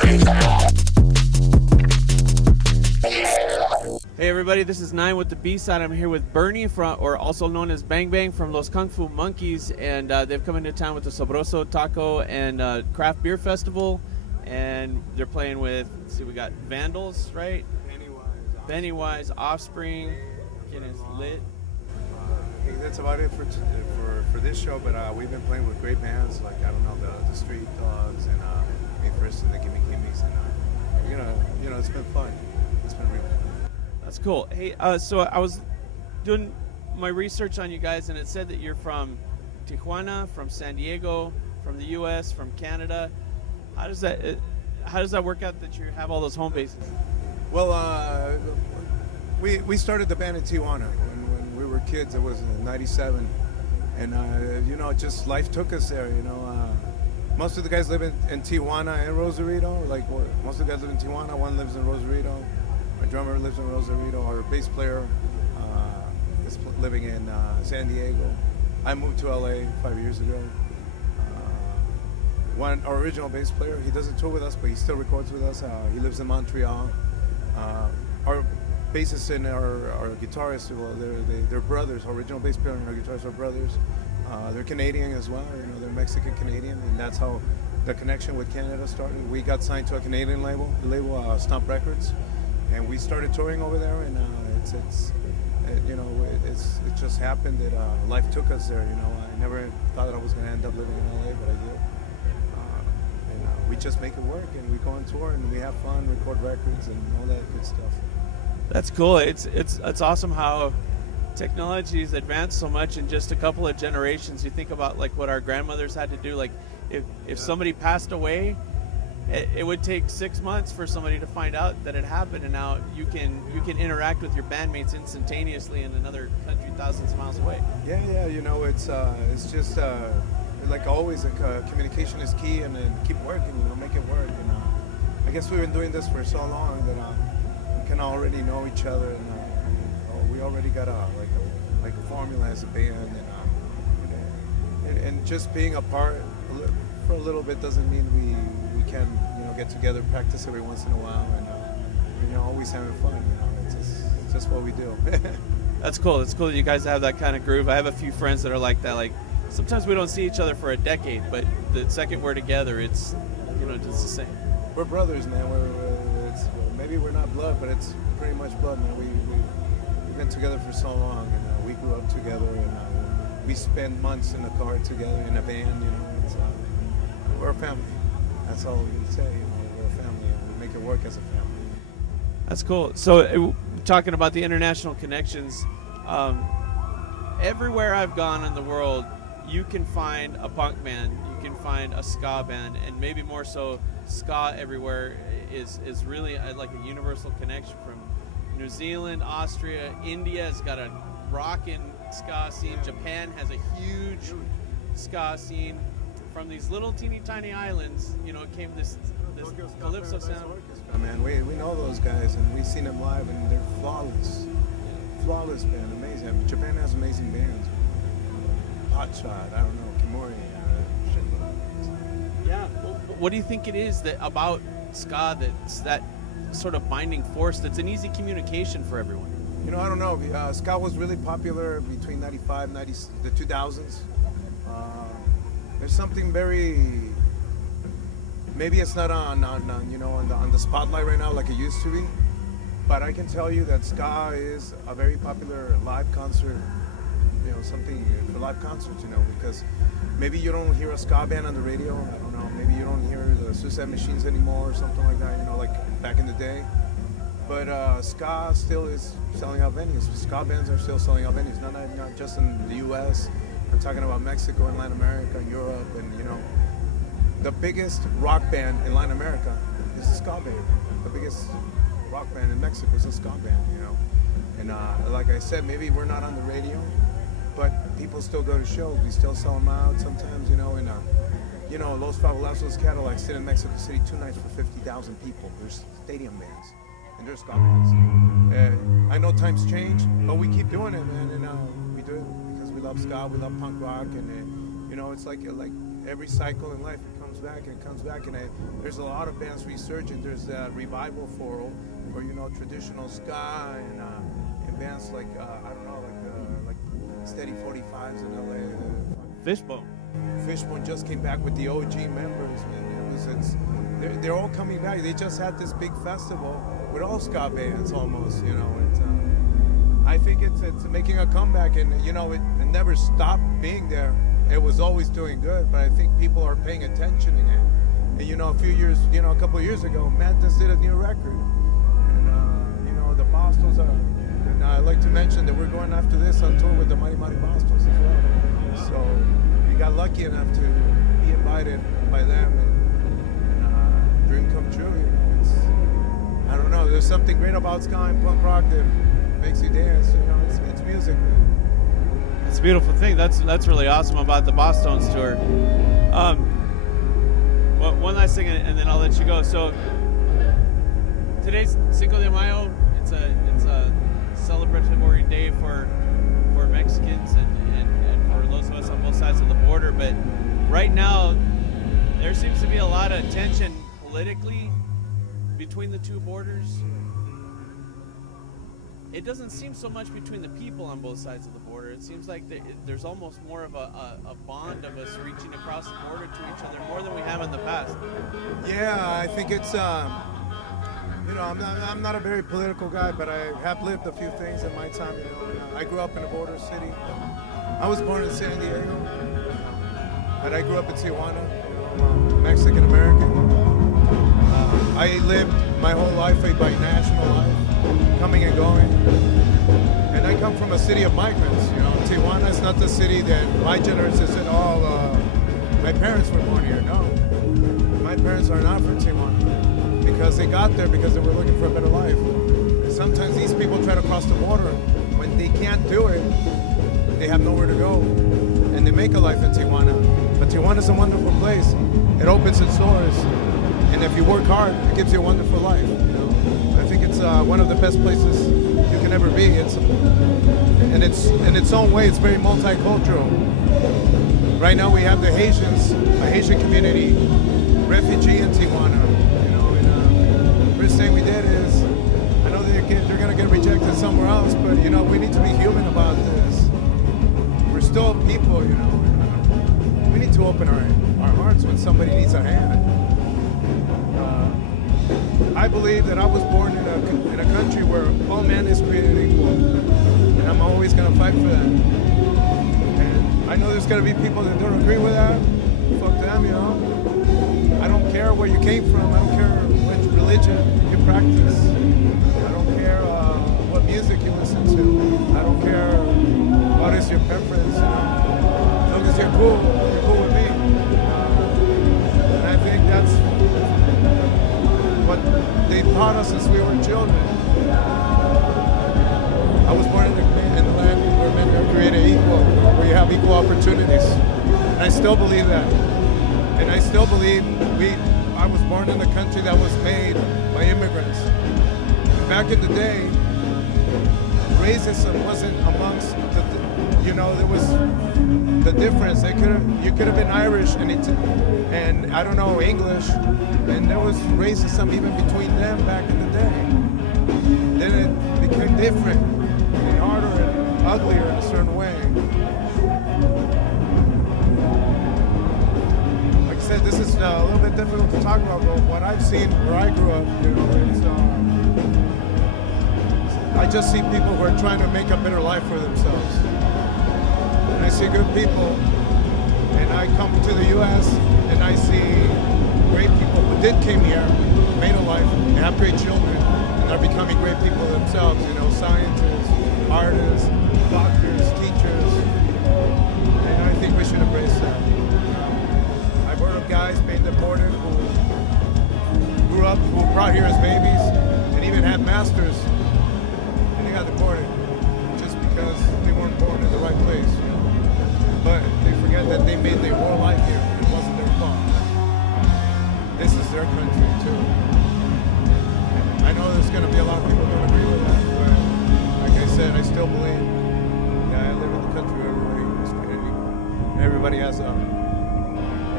Hey everybody, this is Nine with the B-side. I'm here with Bernie, or also known as Bang Bang, from Los Kung Fu Monkeys, and they've come into town with the Sabroso Taco and Craft Beer Festival, and they're playing with, let's see, we got Vandals, right? Pennywise, Offspring, getting lit. Hey, that's about it for this show, but we've been playing with great bands like, I don't know, the Street Dogs and Me First and the Gimme Gimmes, and you know, it's been fun. It's been real fun. That's cool. Hey, so I was doing my research on you guys, and it said that you're from Tijuana, from San Diego, from the U.S., from Canada. How does that work out that you have all those home bases? Well, we started the band in Tijuana when we were kids. It was in '97, and you know, just life took us there. You know, most of the guys live in Tijuana and Rosarito. Like most of the guys live in Tijuana. One lives in Rosarito. My drummer lives in Rosarito. Our bass player is living in San Diego. I moved to LA 5 years ago. Our original bass player, he doesn't tour with us, but he still records with us. He lives in Montreal. Our bassist and our guitarist, well, they're brothers. Our original bass player and our guitarist are brothers. They're Canadian as well. You know, they're Mexican Canadian, and that's how the connection with Canada started. We got signed to a Canadian label, Stomp Records. And we started touring over there, and it just happened that life took us there. You know, I never thought that I was going to end up living in LA, but I did. And we just make it work, and we go on tour, and we have fun, record records, and all that good stuff. That's cool. It's awesome how technology has advanced so much in just a couple of generations. You think about like what our grandmothers had to do. Like if somebody passed away, it would take 6 months for somebody to find out that it happened, and now you can interact with your bandmates instantaneously in another country thousands of miles away. Yeah. You know, it's just like always, like communication is key, and then keep working. You know, make it work. And I guess we've been doing this for so long that we can already know each other, and we already got a formula as a band, and just being apart for a little bit doesn't mean we can, you know, get together, practice every once in a while, and you know, always having fun. You know, it's just what we do. That's cool. It's cool that you guys have that kind of groove. I have a few friends that are like that. Like sometimes we don't see each other for a decade, but the second we're together, it's, you know, just the same. We're brothers, man. Maybe we're not blood, but it's pretty much blood, man. We've been together for so long, and we grew up together, and we spent months in the car together in a band. You know, we're a family. That's all we can say. You know, we're a family, and we make it work as a family. That's cool. So, talking about the international connections, everywhere I've gone in the world, you can find a punk band, you can find a ska band, and maybe more so, ska everywhere is really like a universal connection. From New Zealand, Austria, India has got a rockin' ska scene. Japan has a huge ska scene. From these little teeny tiny islands, you know, came this calypso sound. Man, we know those guys, and we've seen them live, and they're flawless. Flawless band, amazing. I mean, Japan has amazing bands. Hot Shot, I don't know, Kimori. Yeah. Well, what do you think it is that about ska that's that sort of binding force that's an easy communication for everyone? You know, I don't know. Ska was really popular between 95, the 2000s. There's something very, maybe it's not on the spotlight right now like it used to be, but I can tell you that ska is a very popular live concert, you know, something for live concerts, you know, because maybe you don't hear a ska band on the radio, I don't know, maybe you don't hear the Suicide Machines anymore or something like that, you know, like back in the day, but ska still is selling out venues. Ska bands are still selling out venues, not just in the U.S., I'm talking about Mexico and Latin America and Europe, and you know, the biggest rock band in Latin America is a ska band. The biggest rock band in Mexico is a ska band, you know. And like I said, maybe we're not on the radio, but people still go to shows. We still sell them out sometimes, you know. And you know, Los Fabulosos Cadillacs did in Mexico City 2 nights for 50,000 people. There's stadium bands, and there's ska bands. I know times change, but we keep doing it, man, and we do it. We love ska, we love punk rock, and you know, it's like every cycle in life, it comes back and comes back, and there's a lot of bands resurging. There's a revival for traditional ska and bands like I don't know, like Steady 45s in LA. Fishbone just came back with the OG members, man. They're all coming back. They just had this big festival with all ska bands almost, I think it's making a comeback, and it never stopped being there. It was always doing good, but I think people are paying attention again. And a couple of years ago, Mantis did a new record, and the Bosstones are. And I'd like to mention that we're going after this on tour with the Mighty Mighty Bosstones as well. So we got lucky enough to be invited by them, and dream come true. I don't know. There's something great about ska and punk rock that makes you dance. It's music. It's a beautiful thing. That's really awesome about the Bosstones tour. Well, one last thing, and then I'll let you go. So today's Cinco De Mayo. It's a celebratory day for Mexicans and for those of us on both sides of the border. But right now, there seems to be a lot of tension politically between the two borders. It doesn't seem so much between the people on both sides of the border. It seems like there's almost more of a bond of us reaching across the border to each other more than we have in the past. Yeah, I think it's, I'm not a very political guy, but I have lived a few things in my time. I grew up in a border city. I was born in San Diego, but I grew up in Tijuana, Mexican American. I lived my whole life a binational life, coming and going. And I come from a city of migrants. Tijuana is not the city that my generation said, my parents were born here. No, my parents are not from Tijuana because they got there because they were looking for a better life. And sometimes these people try to cross the border. When they can't do it, they have nowhere to go. And they make a life in Tijuana. But Tijuana is a wonderful place. It opens its doors. And if you work hard, it gives you a wonderful life. I think it's one of the best places you can ever be. It's in its own way, it's very multicultural. Right now we have the Haitians, a Haitian community, refugee in Tijuana. The first thing we did is, I know they're gonna get rejected somewhere else, but we need to be human about this. We're still people, We need to open our hearts when somebody needs a hand. I believe that I was born in a country where all man is created equal, and I'm always going to fight for that. And I know there's going to be people that don't agree with that. Fuck them, I don't care where you came from. I don't care which religion you practice. I don't care what music you listen to. I don't care what is your preference. As long as you're cool with me. And I think that's what they taught us since we were children. I was born in the land where men are created equal, where you have equal opportunities. And I still believe that. And I still believe I was born in a country that was made by immigrants. And back in the day, racism wasn't amongst there was the difference. You could have been Irish and I don't know, English, and there was racism even between them back in the day. Then it became different and harder and uglier in a certain way. Like I said, this is a little bit difficult to talk about, but what I've seen where I grew up, I just see people who are trying to make a better life for themselves. And I see good people, and I come to the U.S. and I see great people who came here, made a life, and have great children, and are becoming great people themselves. Scientists, artists, doctors, teachers, and I think we should embrace that. I've heard of guys being deported who grew up, who were brought here as babies, and even had masters, and they got deported just because they weren't born in the right place. But they forget that they made their whole life here. It wasn't their fault. This is their country too. I know there's going to be a lot of people who don't agree with that, but like I said, I still believe that I live in the country where everybody is created equal. Everybody has a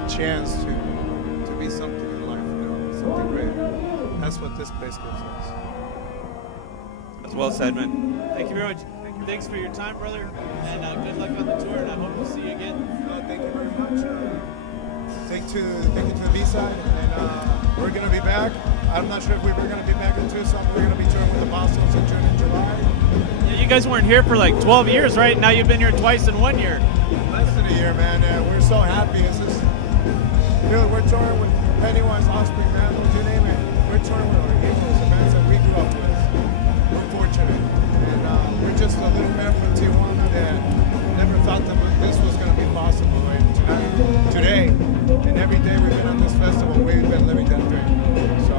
chance to something in life, you know, something great. That's what this place gives us. That's well said, man. Thank you very much. Thanks for your time, brother, and good luck on the tour, and I hope to see you again. Thank you very much. Thank you to the B-side, and we're going to be back. I'm not sure if we're going to be back in Tucson. We're going to be touring with the Bosstones in June and July. Yeah, you guys weren't here for like 12 years, right? Now you've been here twice in 1 year. Less than a year, man. We're so happy. It's just, dude, we're touring with Pennywise, Offspring, man, you name it. We're touring with our heroes, the bands that we grew up with. We're fortunate. And we're just a little man from Tijuana that never thought that this was going to be possible. Right? Today, and every day we've been on this festival, we've been living that dream. So,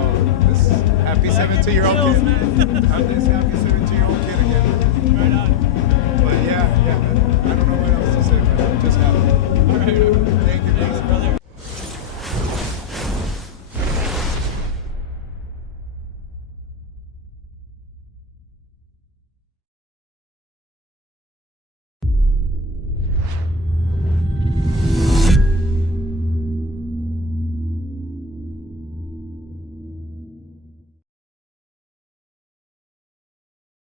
this happy 17-year-old kid. I'm this happy 17-year-old kid again. Right on. But yeah, I don't know what else.